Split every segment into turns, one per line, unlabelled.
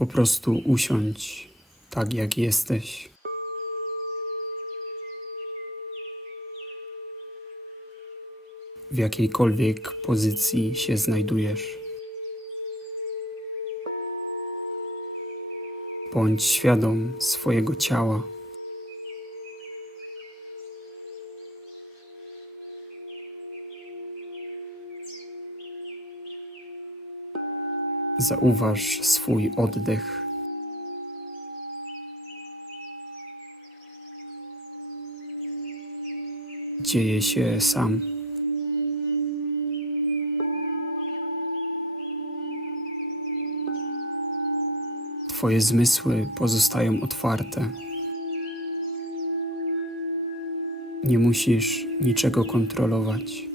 Po prostu usiądź tak, jak jesteś. W jakiejkolwiek pozycji się znajdujesz. Bądź świadom swojego ciała. Zauważ swój oddech. Dzieje się sam. Twoje zmysły pozostają otwarte. Nie musisz niczego kontrolować.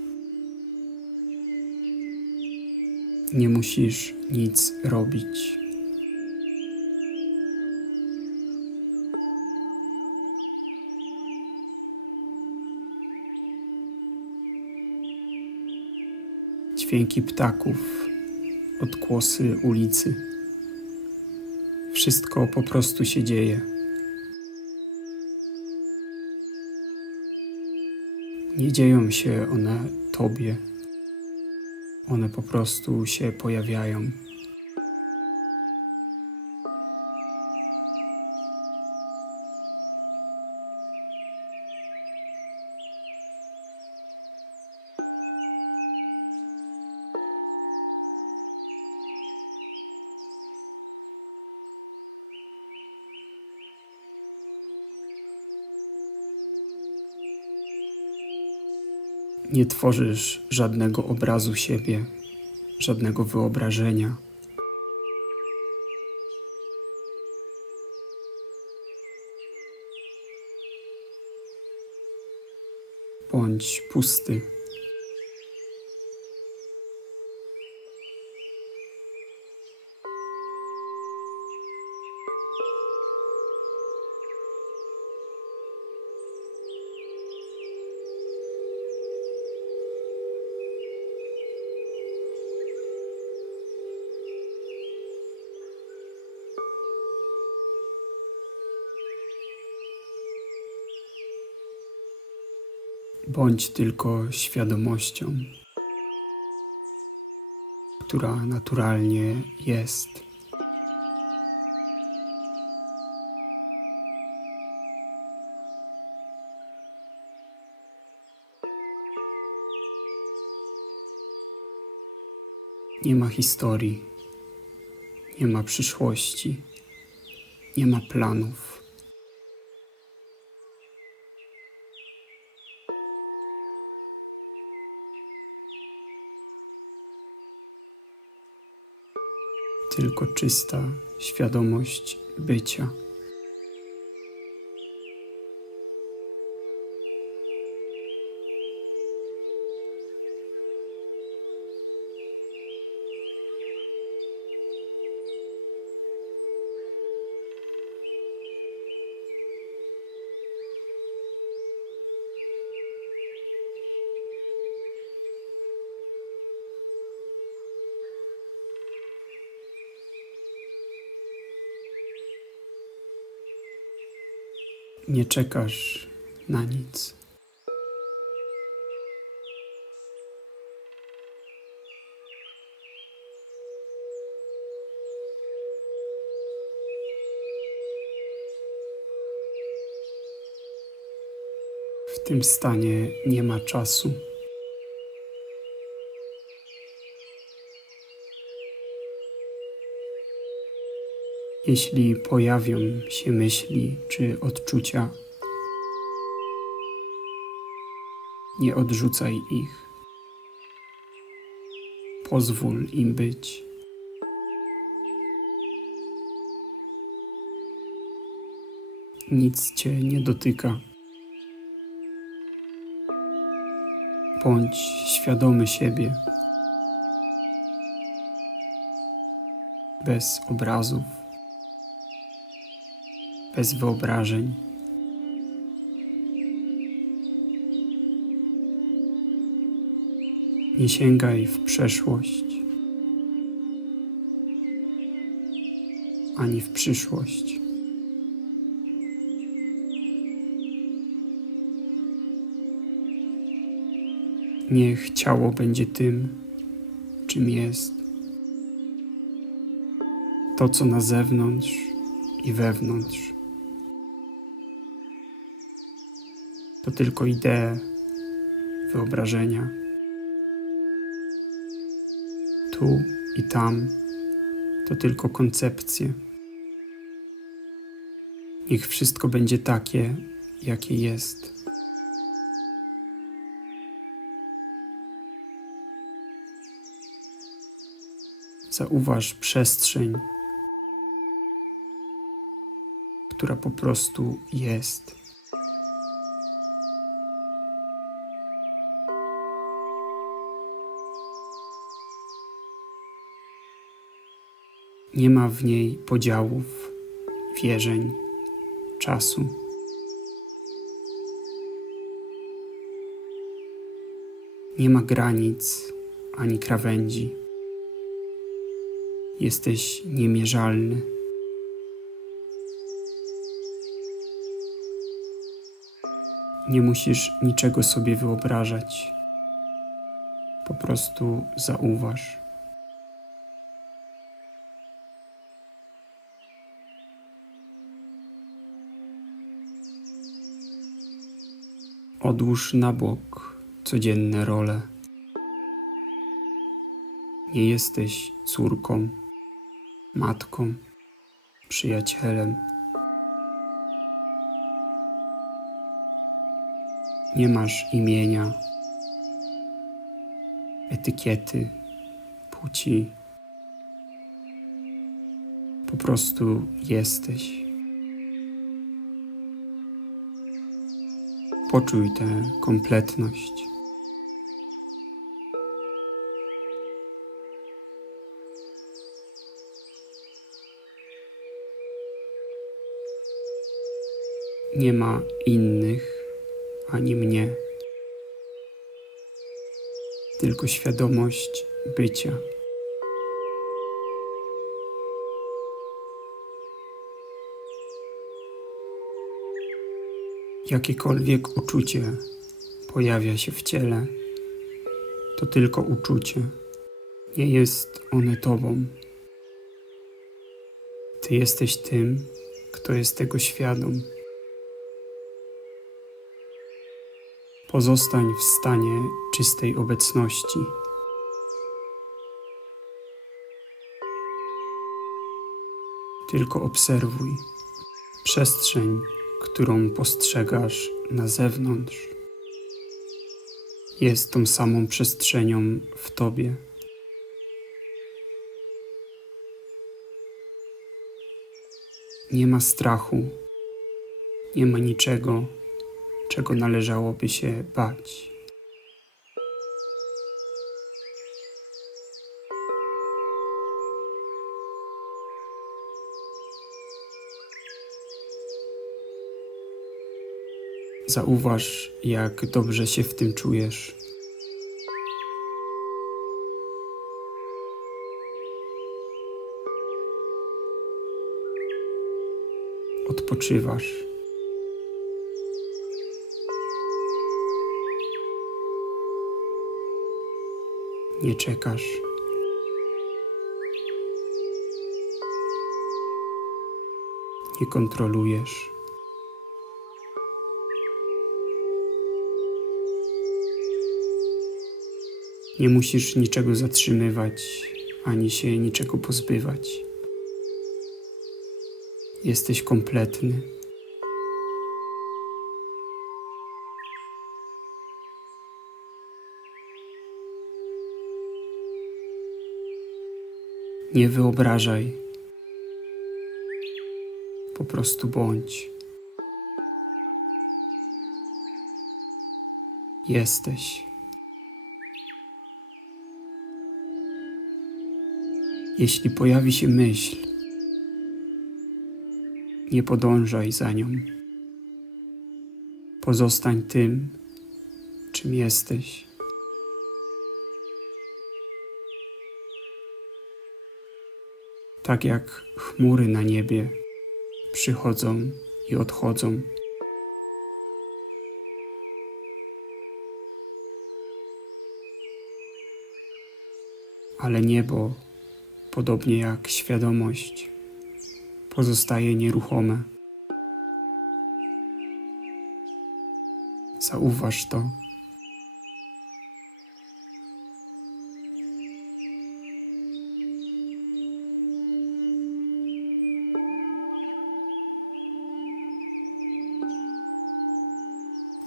Nie musisz nic robić. Dźwięki ptaków, odgłosy ulicy. Wszystko po prostu się dzieje. Nie dzieją się one tobie. One po prostu się pojawiają. Nie tworzysz żadnego obrazu siebie, żadnego wyobrażenia. Bądź pusty. Bądź tylko świadomością, która naturalnie jest. Nie ma historii, nie ma przyszłości, nie ma planów. Tylko czysta świadomość bycia. Nie czekasz na nic. W tym stanie nie ma czasu. Jeśli pojawią się myśli czy odczucia, nie odrzucaj ich. Pozwól im być. Nic cię nie dotyka. Bądź świadomy siebie. Bez obrazów bez wyobrażeń. Nie sięgaj w przeszłość. ani w przyszłość. Niech ciało będzie tym, czym jest. To, co na zewnątrz i wewnątrz, to tylko idee, wyobrażenia. Tu i tam to tylko koncepcje. Niech wszystko będzie takie, jakie jest. Zauważ przestrzeń, która po prostu jest. Nie ma w niej podziałów, wierzeń, czasu. Nie ma granic ani krawędzi. Jesteś niemierzalny. Nie musisz niczego sobie wyobrażać. Po prostu zauważ. Odłóż na bok codzienne role. Nie jesteś córką, matką, przyjacielem. Nie masz imienia, etykiety, płci. Po prostu jesteś. Poczuj tę kompletność. Nie ma innych ani mnie, tylko świadomość bycia. Jakiekolwiek uczucie pojawia się w ciele, to tylko uczucie. Nie jest one tobą. Ty jesteś tym, kto jest tego świadom. Pozostań w stanie czystej obecności. Tylko obserwuj przestrzeń, którą postrzegasz na zewnątrz. Jest tą samą przestrzenią w tobie. Nie ma strachu, nie ma niczego, czego należałoby się bać. Zauważ, jak dobrze się w tym czujesz. Odpoczywasz. Nie czekasz. Nie kontrolujesz. Nie musisz niczego zatrzymywać, ani się niczego pozbywać. Jesteś kompletny. Nie wyobrażaj. Po prostu bądź. Jesteś. Jeśli pojawi się myśl, nie podążaj za nią. Pozostań tym, czym jesteś. tak jak chmury na niebie przychodzą i odchodzą. Ale niebo, podobnie jak świadomość, pozostaje nieruchome. Zauważ to.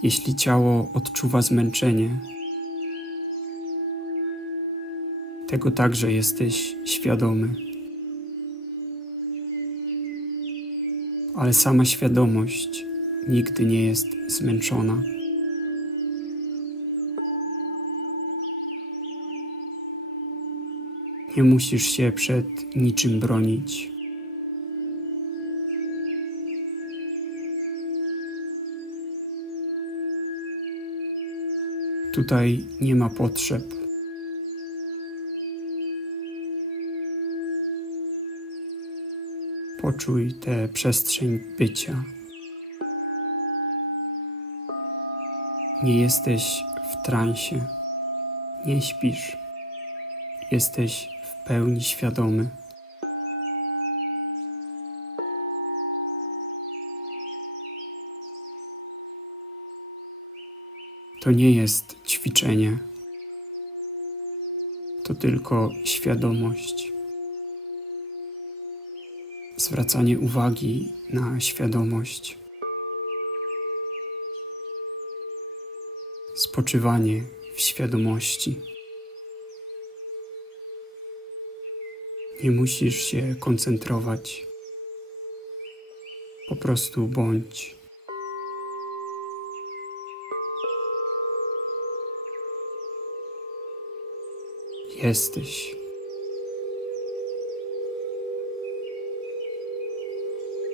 Jeśli ciało odczuwa zmęczenie, tego także jesteś świadomy. Ale sama świadomość nigdy nie jest zmęczona. Nie musisz się przed niczym bronić. Tutaj nie ma potrzeb. Poczuj tę przestrzeń bycia. Nie jesteś w transie, nie śpisz. Jesteś w pełni świadomy. To nie jest ćwiczenie. To tylko świadomość. Zwracanie uwagi na świadomość. Spoczywanie w świadomości. Nie musisz się koncentrować. Po prostu bądź. Jesteś.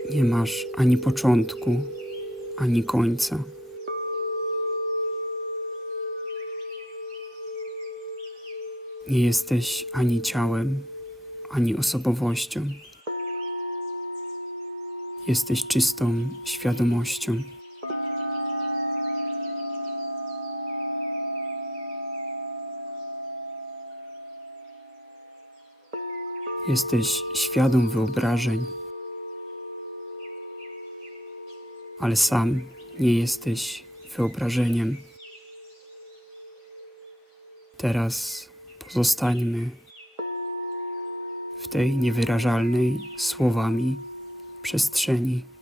Nie masz ani początku, ani końca. Nie jesteś ani ciałem, ani osobowością. Jesteś czystą świadomością. Jesteś świadom wyobrażeń, ale sam nie jesteś wyobrażeniem. Teraz pozostańmy w tej niewyrażalnej słowami przestrzeni.